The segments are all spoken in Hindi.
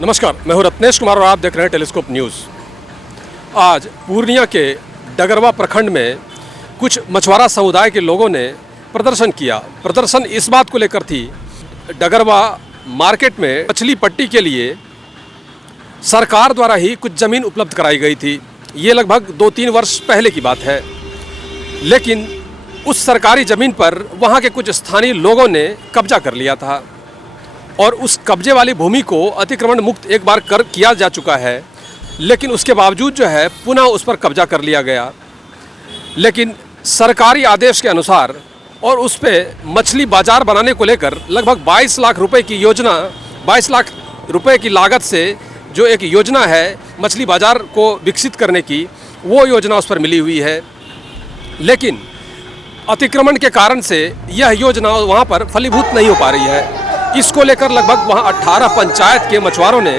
नमस्कार, मैं हूं रत्नेश कुमार और आप देख रहे हैं टेलीस्कोप न्यूज़। आज पूर्णिया के डगरवा प्रखंड में कुछ मछुआरा समुदाय के लोगों ने प्रदर्शन किया। प्रदर्शन इस बात को लेकर थी, डगरवा मार्केट में मछली पट्टी के लिए सरकार द्वारा ही कुछ ज़मीन उपलब्ध कराई गई थी। ये लगभग 2-3 वर्ष पहले की बात है, लेकिन उस सरकारी ज़मीन पर वहाँ के कुछ स्थानीय लोगों ने कब्जा कर लिया था और उस कब्जे वाली भूमि को अतिक्रमण मुक्त एक बार किया जा चुका है, लेकिन उसके बावजूद जो है पुनः उस पर कब्जा कर लिया गया। लेकिन सरकारी आदेश के अनुसार और उस पर मछली बाज़ार बनाने को लेकर लगभग 22 लाख रुपए की योजना, 22 लाख रुपए की लागत से जो एक योजना है मछली बाज़ार को विकसित करने की, वो योजना उस पर मिली हुई है। लेकिन अतिक्रमण के कारण से यह योजना वहाँ पर फलीभूत नहीं हो पा रही है। इसको लेकर लगभग वहाँ 18 पंचायत के मछुआरों ने,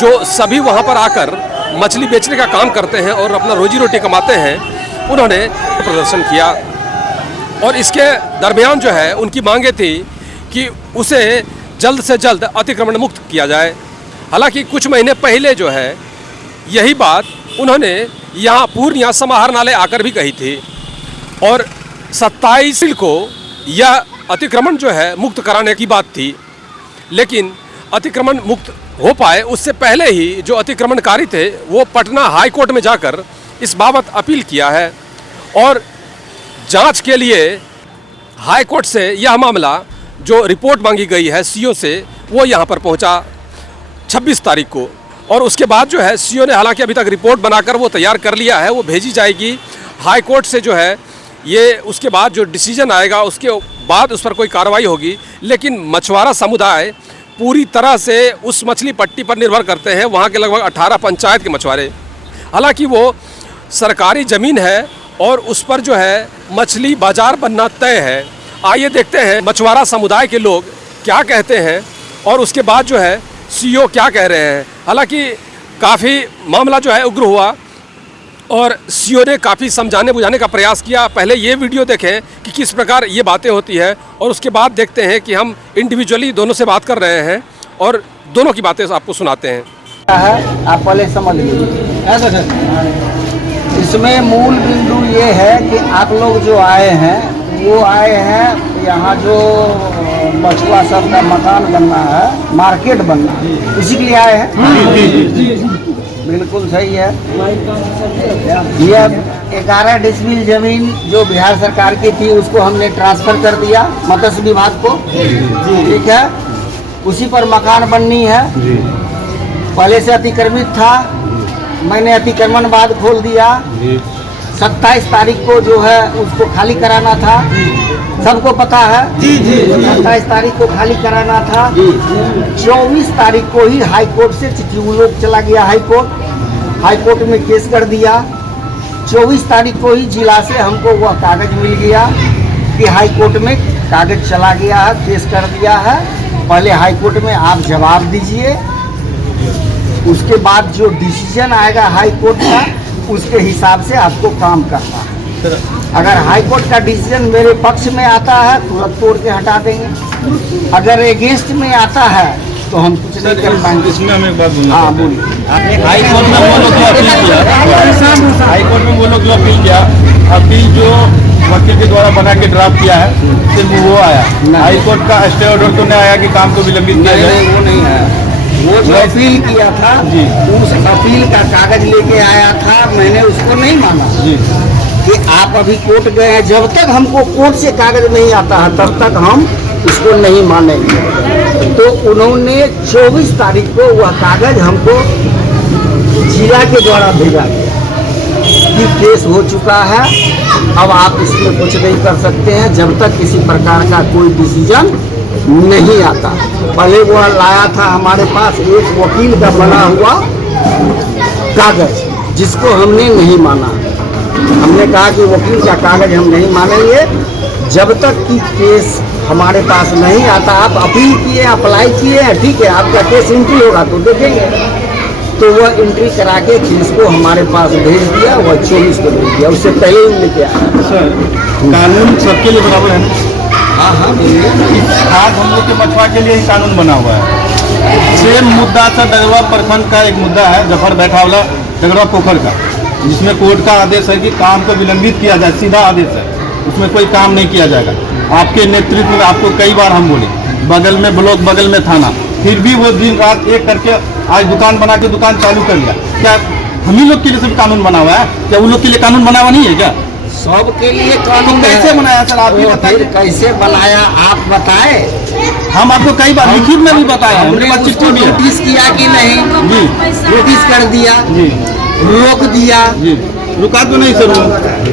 जो सभी वहाँ पर आकर मछली बेचने का काम करते हैं और अपना रोजी रोटी कमाते हैं, उन्होंने प्रदर्शन किया। और इसके दरमियान जो है उनकी मांगे थी कि उसे जल्द से जल्द अतिक्रमण मुक्त किया जाए। हालांकि कुछ महीने पहले जो है यही बात उन्होंने यहाँ पूर्णिया समाहरणालय आकर भी कही थी और 27 को यह अतिक्रमण जो है मुक्त कराने की बात थी। लेकिन अतिक्रमण मुक्त हो पाए उससे पहले ही जो अतिक्रमणकारी थे वो पटना हाई कोर्ट में जाकर इस बाबत अपील किया है और जांच के लिए हाई कोर्ट से यह मामला जो रिपोर्ट मांगी गई है सीओ से, वो यहाँ पर पहुँचा 26 तारीख को। और उसके बाद जो है सीओ ने हालांकि अभी तक रिपोर्ट बनाकर वो तैयार कर लिया है, वो भेजी जाएगी हाई कोर्ट से जो है ये, उसके बाद जो डिसीजन आएगा उसके बाद उस पर कोई कार्रवाई होगी। लेकिन मछुआरा समुदाय पूरी तरह से उस मछली पट्टी पर निर्भर करते हैं, वहाँ के लगभग 18 पंचायत के मछुआरे। हालांकि वो सरकारी ज़मीन है और उस पर जो है मछली बाज़ार बनना तय है। आइए देखते हैं मछुआरा समुदाय के लोग क्या कहते हैं और उसके बाद जो है सीओ क्या कह रहे हैं। हालांकि काफ़ी मामला जो है उग्र हुआ और सीओ ने काफ़ी समझाने बुझाने का प्रयास किया। पहले ये वीडियो देखें कि किस प्रकार ये बातें होती है और उसके बाद देखते हैं कि हम इंडिविजुअली दोनों से बात कर रहे हैं और दोनों की बातें आपको सुनाते हैं। आप पहले समझ लीजिए, इसमें मूल बिंदु ये है कि आप लोग जो आए हैं वो आए हैं यहाँ जो मछुआ सब का मकान बनना है, मार्केट बनना है, इसी के लिए आए हैं। बिल्कुल सही है। ये 11 डिसमिल जमीन जो बिहार सरकार की थी उसको हमने ट्रांसफर कर दिया मत्स्य विभाग को, ठीक है। उसी पर मकान बननी है। पहले से अतिक्रमित था, मैंने अतिक्रमण बाद खोल दिया। 27 तारीख को जो है उसको खाली कराना था, सबको पता है। 27 तारीख को खाली कराना था। 24 तारीख को ही हाई कोर्ट से चिट्ठी लोग चला गया, हाई कोर्ट में केस कर दिया। 24 तारीख को ही जिला से हमको वह कागज मिल गया कि हाई कोर्ट में कागज चला गया है, केस कर दिया है। पहले हाई कोर्ट में आप जवाब दीजिए, उसके बाद जो डिसीजन आएगा हाई कोर्ट का उसके हिसाब से आपको काम करना है। अगर हाई कोर्ट का डिसीजन मेरे पक्ष में आता है तुरंत तोड़ के हटा देंगे, अगर एगेंस्ट में आता है तो हम कुछ नहीं कर पाएंगे। इसमें हम एक बात बोलना, हाँ बोलिए। हाई कोर्ट में वो लोग जो अपील किया, हाई कोर्ट में वो लोग जो अपील किया, अपील जो वकील के द्वारा बना के ड्राफ्ट किया है सिर्फ वो आया। हाई कोर्ट का स्टे ऑर्डर तो नहीं आया कि काम को विलंबित किया जाए, वो नहीं आया। वो जो अपील किया था जी, उस अपील का कागज लेके आया था, मैंने उसको नहीं माना जी कि आप अभी कोर्ट गए हैं। जब तक हमको कोर्ट से कागज नहीं आता है तब तक हम इसको नहीं मानेंगे। तो उन्होंने 24 तारीख को वह कागज हमको जिला के द्वारा भेजा गया कि केस हो चुका है, अब आप इसमें कुछ नहीं कर सकते हैं जब तक किसी प्रकार का कोई डिसीजन नहीं आता। पहले वो लाया था हमारे पास एक वकील का बना हुआ कागज, जिसको हमने नहीं माना। हमने कहा कि वकील का कागज हम नहीं मानेंगे जब तक कि केस हमारे पास नहीं आता। आप अपील किए, अप्लाई किए हैं, ठीक है, आपका केस एंट्री होगा तो देखेंगे। तो वह एंट्री करा के केस को हमारे पास भेज दिया, वह 24 को भेज दिया, उससे पहले ही लेके आया। सर, कानून सबके लिए बराबर है। हाँ हाँ बोलिए। आज हम लोग के मछुआ के लिए ही कानून बना हुआ है। सेम मुद्दा था डगरवा प्रखंड का एक मुद्दा है जफर बैठा वाला डगरवा पोखर का, जिसमें कोर्ट का आदेश है कि काम को विलंबित किया जाए, सीधा आदेश है, उसमें कोई काम नहीं किया जाएगा। आपके नेतृत्व में आपको कई बार हम बोले, बगल में ब्लॉक, बगल में थाना, फिर भी वो दिन रात एक करके आज दुकान बना के दुकान चालू कर लिया। क्या हम ही लोग के लिए सब कानून बना हुआ है? क्या उन लोग के लिए कानून बना हुआ नहीं है क्या? सबके लिए तो कानून कैसे है। बनाया सर, आप ही तो बताइए। फिर कैसे बनाया आप बताए। हम आपको कई बार लिखित में भी बताया, हमने हमने उसको चिट्ठी भी है। नोटिस किया कि नहीं, जी नोटिस कर दिया, जी रोक दिया, जी, रुका तो नहीं सर वो?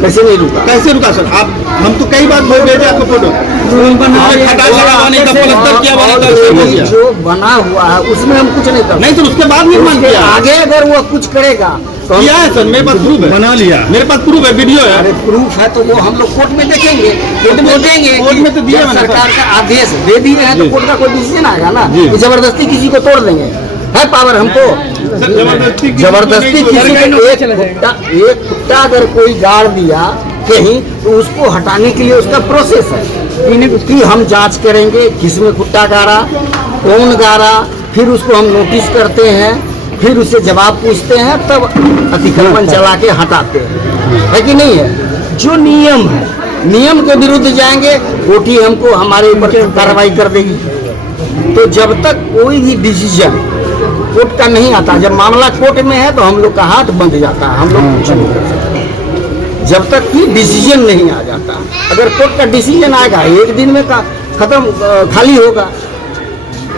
कैसे नहीं रुका। कैसे रुका सर? आप हम तो कई बार भेजे आपको फोटो, खटाल लगाने का प्लास्टर किया वाला का शेप हो गया। जो बना हुआ है उसमें हम कुछ नहीं कर नहीं सर, उसके बाद निर्माण उसके किया आगे अगर वो कुछ करेगा तो हम- किया है सर, मेरे पास प्रूफ है, बना लिया, मेरे पास प्रूफ है, वीडियो है। अरे प्रूफ है तो वो हम लोग कोर्ट में देखेंगे, कोर्ट में देंगे। कोर्ट में तो दिया जब मैंने सरकार का आदेश दे दिए हैं तो जी। कोर्ट का कोई डिसीजन आएगा ना जी। कि जबरदस्ती किसी को तोड़ देंगे। है पावर हमको सर जबरदस्ती जबरदस्ती किसी को एक कुत्ता अगर कोई गाड़ दिया कहीं तो उसको हटाने के लिए उसका प्रोसेस है कि हम जांच करेंगे किसमें कुत्ता गाड़ा, कौन गाड़ा, फिर उसको हम नोटिस करते हैं, फिर उससे जवाब पूछते हैं, तब अतिक्रमण चला के हटाते हैं। है कि नहीं है? जो नियम है, नियम के विरुद्ध जाएंगे कोर्ट ही हमको हमारे ऊपर कार्रवाई कर देगी। तो जब तक कोई भी डिसीजन कोर्ट का नहीं आता, जब मामला कोर्ट में है तो हम लोग का हाथ बंध जाता है, हम लोग कुछ नहीं कर सकते जब तक कि डिसीजन नहीं आ जाता। अगर कोर्ट का डिसीजन आएगा एक दिन में खत्म खाली होगा।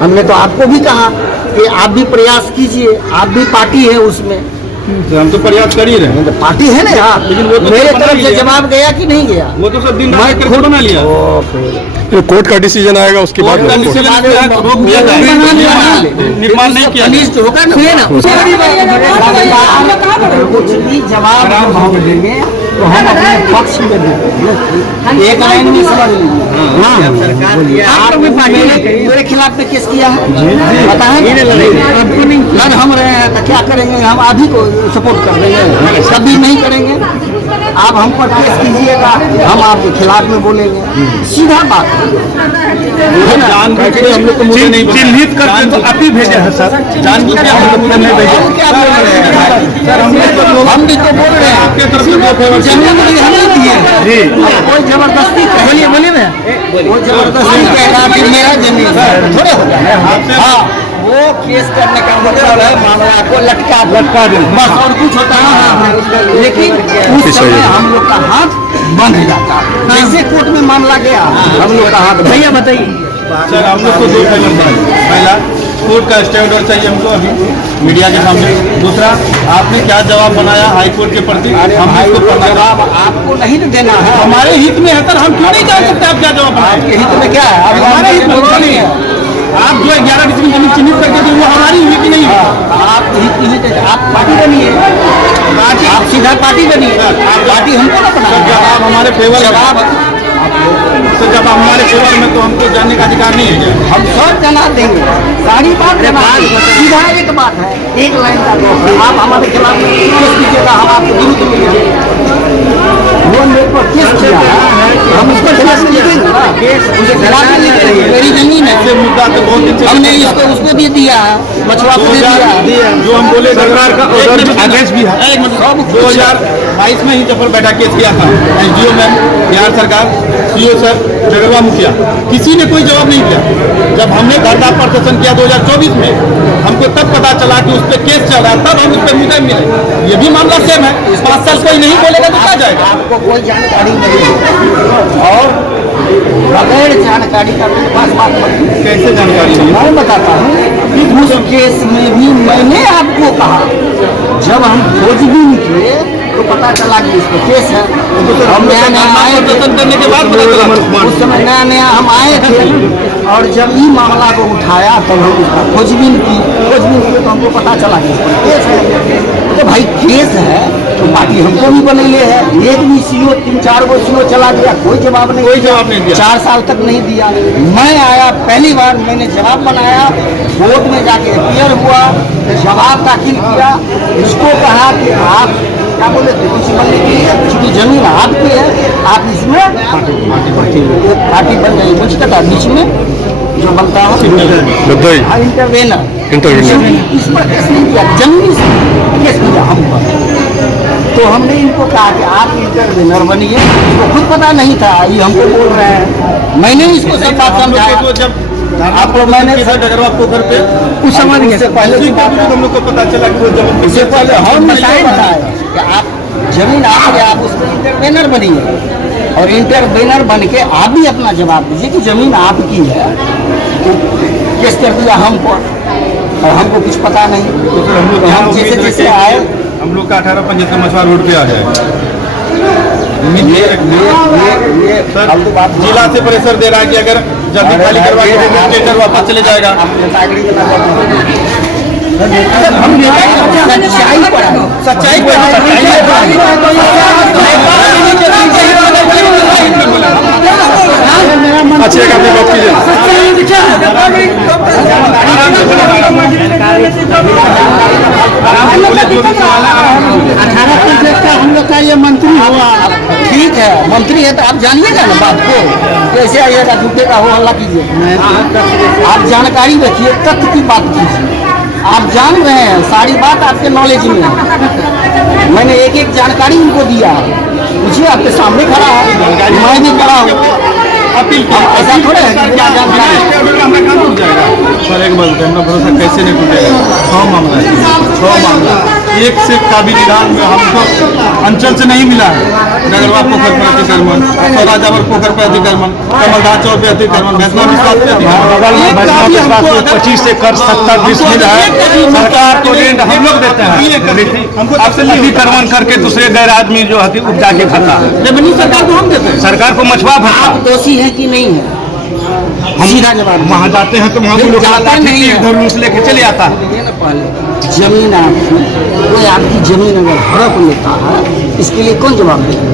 हमने तो आपको भी कहा कि आप भी प्रयास कीजिए, आप भी पार्टी है उसमें, सर, हम तो प्रयास कर ही रहे हैं। तो पार्टी है ना यार। लेकिन वो तो मेरे बना तरफ से लिया। जवाब गया कि नहीं गया? वो तो सब दिन मैं रात करके बना लिया। कोर्ट का डिसीजन आएगा उसके बाद कोर्ट का होगा। डिसीजन किया, रोक दिया जाएगा। निर्माण नहीं किया अनिष्ट होगा ना, सुनिए ना, कुछ भी जवाब हम देंगे तो हम अपने पक्ष में देंगे। एक लाइन में समझ लीजिए। आप मेरे खिलाफ में केस किया है, बताएं लड़ हम रहे हैं तो क्या करेंगे? हम आधी को सपोर्ट कर देंगे, कभी नहीं करेंगे। आप हम पर केस कीजिएगा, हम आपके खिलाफ में बोलेंगे, सीधा बात है ना? जानबूझ के हम लोग को मुझे नहीं चिन्हित करके तो आप ही भेजे हैं सर, जानबूझ के हम लोग को नहीं भेजे। और क्या बोल रहे हैं? सर हम भी तो बोल रहे हैं आपके तरफ से जो फेवर जमीन भी हमें दिए जी। कोई जबरदस्ती बोलिए बोलिए ना, कोई जबरदस्ती कहेगा कि मेरा जमीन है, थोड़े हो जाए। हाँ, वो केस करने का मतलब है मामला को लटका दे बस, और कुछ होता है। लेकिन उस समय हम लोग का हाथ बंध जाता है। कैसे कोर्ट में मामला गया, हम लोग का हाथ। भैया बताइए। सर हम लोग को दो फेवर था। पहला, कोर्ट का स्टे ऑर्डर चाहिए हमको अभी मीडिया के सामने। दूसरा, आपने क्या जवाब बनाया हाई कोर्ट के प्रति, हम इसको पढ़ना था। जवाब आपको नहीं देना है, हमारे हित में है सर, हम क्यों नहीं जान सकते आप क्या जवाब बनाए? आपके हित में क्या है? अब हमारे हित में कुछ नहीं है। आप जो 11 डिस्ट्रिक्ट जमीन चिन्हित करके दी वो हमारी हुई कि नहीं हुई? आप आप पार्टी बनिए, आप सीधा पार्टी बनिए, आप पार्टी हमको ना जब बना। आप हमारे फेवर जवाब तो जब हमारे फेवर में तो हमको जानने का अधिकार नहीं है क्या? हम सब जना देंगे, सारी बात जना देंगे। सीधा एक बात है, एक लाइन का दोष है। आप हमारे खिलाफ केस कीजिएगा, हम आपके विरुद्ध में लिखेंगे। वो मेरे पर केस किया है, हम उसको खिलाफ में लिखेंगे ना, उनके खिलाफ में लिखेंगे। मेरी जमीन है, ऐसे मुद्दा तो बहुत दिन से हमने इसको उसको दे दिया, मछुआ को दे दिया। जो हम बोले सरकार का आदेश भी है। 2022 में ही जफर बैठा केस किया था SDO मैम, बिहार सरकार, CO सर, डगरवा मुखिया, किसी ने कोई जवाब नहीं दिया। जब हमने धरना प्रदर्शन किया 2024 में, हमको तब पता चला कि उस पर केस चल रहा है, तब हम उस पर मुद्दे मिले। ये भी मामला सेम है, 5 साल कोई नहीं बोलेगा तो क्या जाएगा? आपको कोई जानकारी नहीं है और बगैर जानकारी का मेरे पास बात मत कीजिए। कैसे जानकारी नहीं? मैं बताता हूँ कि उस केस में भी मैंने आपको कहा, जब हम खोजबीन किए तो पता चला कि इसको केस है। हम नया नया आए थे, करने के बाद पता चला। उस समय नया नया हम आए थे और जब ये मामला को उठाया तब हम उसका खोजबीन की तो हमको पता चला कि इसको केस है। तो भाई केस है तो पार्टी हमको भी बनैले है। एक भी CO 3-4 गो CO चला गया, कोई जवाब नहीं, कोई जवाब नहीं दिया। 4 साल तक नहीं दिया। मैं आया पहली बार, मैंने जवाब बनाया, कोर्ट में जाके अपियर हुआ, जवाब दाखिल किया, इसको कहा कि आप क्या बोले थे, कुछ बनने के लिए, चूंकि जमीन आपकी है, आप इसमें पार्टी बन गई, कुछ कटा बीच में जो बनता है मुद्दई हाँ, इंटरवेनर इंटरवेनर इस पर केस नहीं किया, जमीन से केस किया हम पर। तो हमने इनको कहा कि आप इंटरवेनर बनिए, इसको खुद पता नहीं था, ये हमको बोल रहे हैं। मैंने इसको सब बात समझाया। आपको मैंने डगरवा पोखर पे कुछ समझ गए से पहले की बात है। हम लोग को पता चला कि वो जमीन उससे पहले हम बताया कि आप जमीन आपके, आप उसमें इंटरवेनर बनिए और इंटरवेनर बन के आप भी अपना जवाब दीजिए कि जमीन आपकी है। तो केस कर दिया हम पर और हमको कुछ पता नहीं। तो फिर हम लोग तो यहाँ हम जैसे उम्मीद जैसे रखे आए कि हम लोग का 1875 मछुआरा रोड पे आ जाए। ये सर फालतू बात जिला से प्रेशर दे रहा है कि अगर जल्दी खाली करवा के टेंडर वापस चले जाएगा। हम सच्चाई पर सच्चाई पे अच्छी एक अपनी बात कीजिए। हम लोग का ये मंत्री हुआ, ठीक है मंत्री है तो आप जानिएगा ना बात को, कैसे आइएगा झूठे का हो हल्ला कीजिए। आप जानकारी रखिए, तथ्य की बात कीजिए। आप जान रहे हैं, सारी बात आपके नॉलेज में है। मैंने एक एक जानकारी उनको दिया, पूछिए आपके सामने खड़ा है, मैं भी खड़ा हूँ। अपील ऐसा थोड़े है कि बिना जानकारी हमारा काम टूट जाएगा। सर एक बात है, अपना भरोसा कैसे नहीं टूटेगा। 6 मामला है, 6 मामला एक से काबिल निदान में हमको अंचल से नहीं मिला है। नगरवा पोखर पर अतिक्रमण, सौराजावर पोखर पर अतिक्रमण, कमलदास चौक पे अतिक्रमण, भैंसवा विश्वास पे अतिक्रमण। 25 एकड़ 70-20 मिल है, सरकार को रेंट हम लोग देते हैं। हमको अतिक्रमण करके दूसरे गैर आदमी जो है उपजा के खाता है। रेवेन्यू सरकार को हम देते हैं। सरकार को मछुआ भरता आप दोषी है कि नहीं है, सीधा जवाब वहाँ जाते हैं तो वहाँ फिर लोग जाता नहीं है। इधर उस लेके चले आता है। जमीन आपकी, कोई आपकी जमीन अगर हड़प लेता है, इसके लिए कौन जवाब देगा?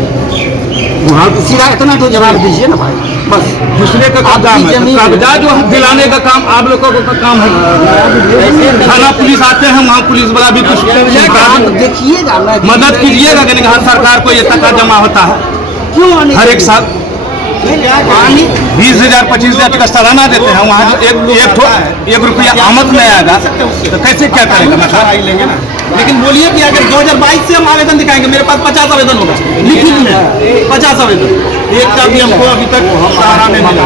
वहाँ सीधा इतना तो जवाब दीजिए ना भाई, बस। दूसरे का आपकी काम है, जमीन- कागजात जो दिलाने का काम आप लोगों का काम है। थाना पुलिस आते हैं, वहाँ पुलिस वाला भी कुछ आप देखिएगा ना, मदद कीजिएगा कि नहीं, हर सरकार को ये टका जमा होता है क्यों आने हर एक साल। पानी 20,000 25,000 का सालाना देते हैं, वहाँ जो एक रुपया आमद नहीं आएगा तो कैसे क्या करेंगे मछुआरा? लेंगे ना। लेकिन बोलिए कि अगर 2022 से हम आवेदन दिखाएंगे, मेरे पास 50 आवेदन होगा लिखित में, 50 आवेदन, एक का भी हमको अभी तक सहारा नहीं मिला।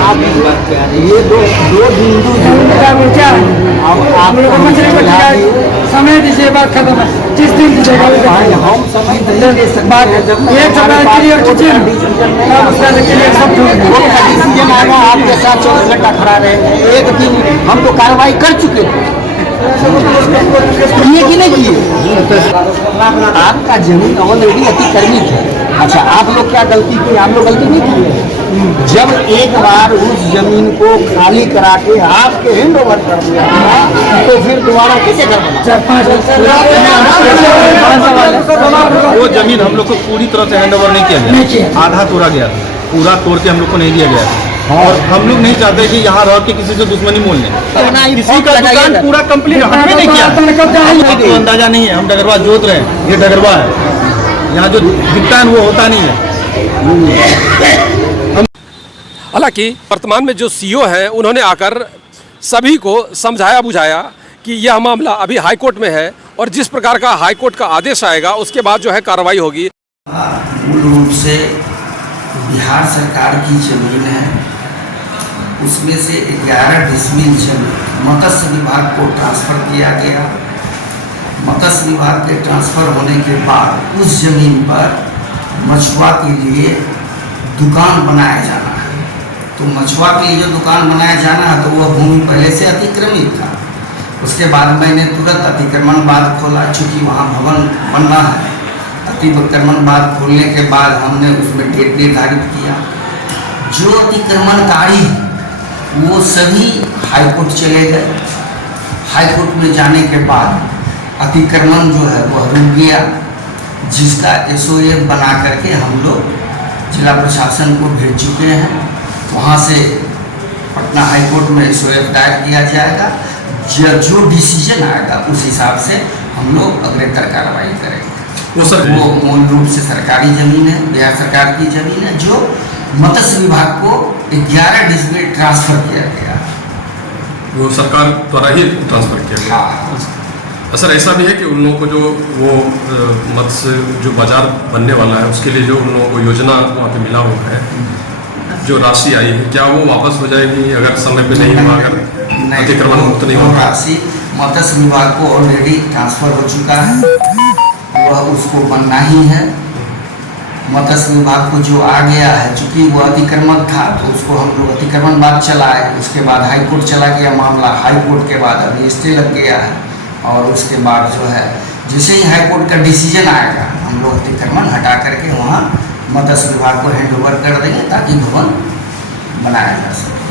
ये दो बिंदु समय दीजिए, बात खत्म है। जिस दिन दीजिएगा हम समय दे सकते हैं जब एक समय क्लियर कीजिए, डिसीजन आएगा, आपके साथ 24 घंटा खड़ा रहेंगे। एक दिन हम तो कार्रवाई कर चुके थे, किए कि नहीं किए? आपका जमीन ऑलरेडी अतिक्रमित है। अच्छा, आप लोग क्या गलती की? आप लोग गलती नहीं की। जब एक बार उस जमीन को खाली करा के आपके हैंड ओवर कर दिया तो फिर दोबारा कैसे करना? वो जमीन हम लोग को पूरी तरह से हैंड ओवर नहीं किया गया, आधा तोड़ा गया, पूरा तोड़ के हम लोग को नहीं दिया गया। और हम लोग नहीं चाहते कि यहाँ रह के किसी से दुश्मनी मोल लें। किसी का दुकान पूरा कंप्लीट हमने नहीं किया। आपको अंदाजा नहीं है, हम डगरवा जोत रहे हैं, ये डगरवा है, यहाँ जो दिखता है वो होता नहीं है। हालांकि वर्तमान में जो सीईओ हैं उन्होंने आकर सभी को समझाया बुझाया कि यह मामला अभी हाई कोर्ट में है और जिस प्रकार का हाई कोर्ट का आदेश आएगा उसके बाद जो है कार्रवाई होगी। मूल रूप से बिहार सरकार की जमीन है, उसमें से 11 डिसमिल जमीन मत्स्य विभाग को ट्रांसफ़र किया गया। मत्स्य विभाग के ट्रांसफ़र होने के बाद उस जमीन पर मछुआ के लिए दुकान बनाया जाना है। तो मछुआ के लिए जो दुकान बनाया जाना है तो वह भूमि पहले से अतिक्रमित था। उसके बाद मैंने तुरंत अतिक्रमण बाद खोला, चूँकि वहाँ भवन बनना है। अतिक्रमण बाद खोलने के बाद हमने उसमें डेट निर्धारित किया। जो अतिक्रमणकारी वो सभी हाईकोर्ट चले गए। हाईकोर्ट में जाने के बाद अतिक्रमण जो है वह रुक गया, जिसका SOA बना करके हम लोग जिला प्रशासन को भेज चुके हैं। वहाँ से पटना हाईकोर्ट में SOA दायर किया जाएगा। जो डिसीजन आएगा उस हिसाब से हम लोग अग्रेतर कार्रवाई करेंगे। वो मूल रूप से सरकारी ज़मीन है, बिहार सरकार की ज़मीन है, जो मत्स्य विभाग को 11 डिसमिल ट्रांसफ़र किया गया। वो सरकार द्वारा ही ट्रांसफर किया गया। हाँ। सर ऐसा भी है कि उन लोगों को जो वो मत्स्य जो बाजार बनने वाला है उसके लिए जो उन लोगों को योजना वहाँ पे मिला हुआ है, जो राशि आई है, क्या वो वापस हो जाएगी अगर समय पे नहीं हुआ, अगर अतिक्रमण मुक्त नहीं वो होगा? राशि मत्स्य विभाग को ऑलरेडी ट्रांसफर हो चुका है, वह उसको बनना ही है। मत्स्य विभाग को जो आ गया है, चूंकि वो अतिक्रमण था तो उसको हम लोग अतिक्रमण बाद चलाए, उसके बाद हाई कोर्ट चला गया मामला, हाई कोर्ट के बाद अभी स्टे लग गया है, और उसके बाद जो है जैसे ही हाई कोर्ट का डिसीजन आएगा हम लोग अतिक्रमण हटा करके वहाँ मत्स्य विभाग को हैंड ओवर कर देंगे ताकि भवन बनाया जा सके।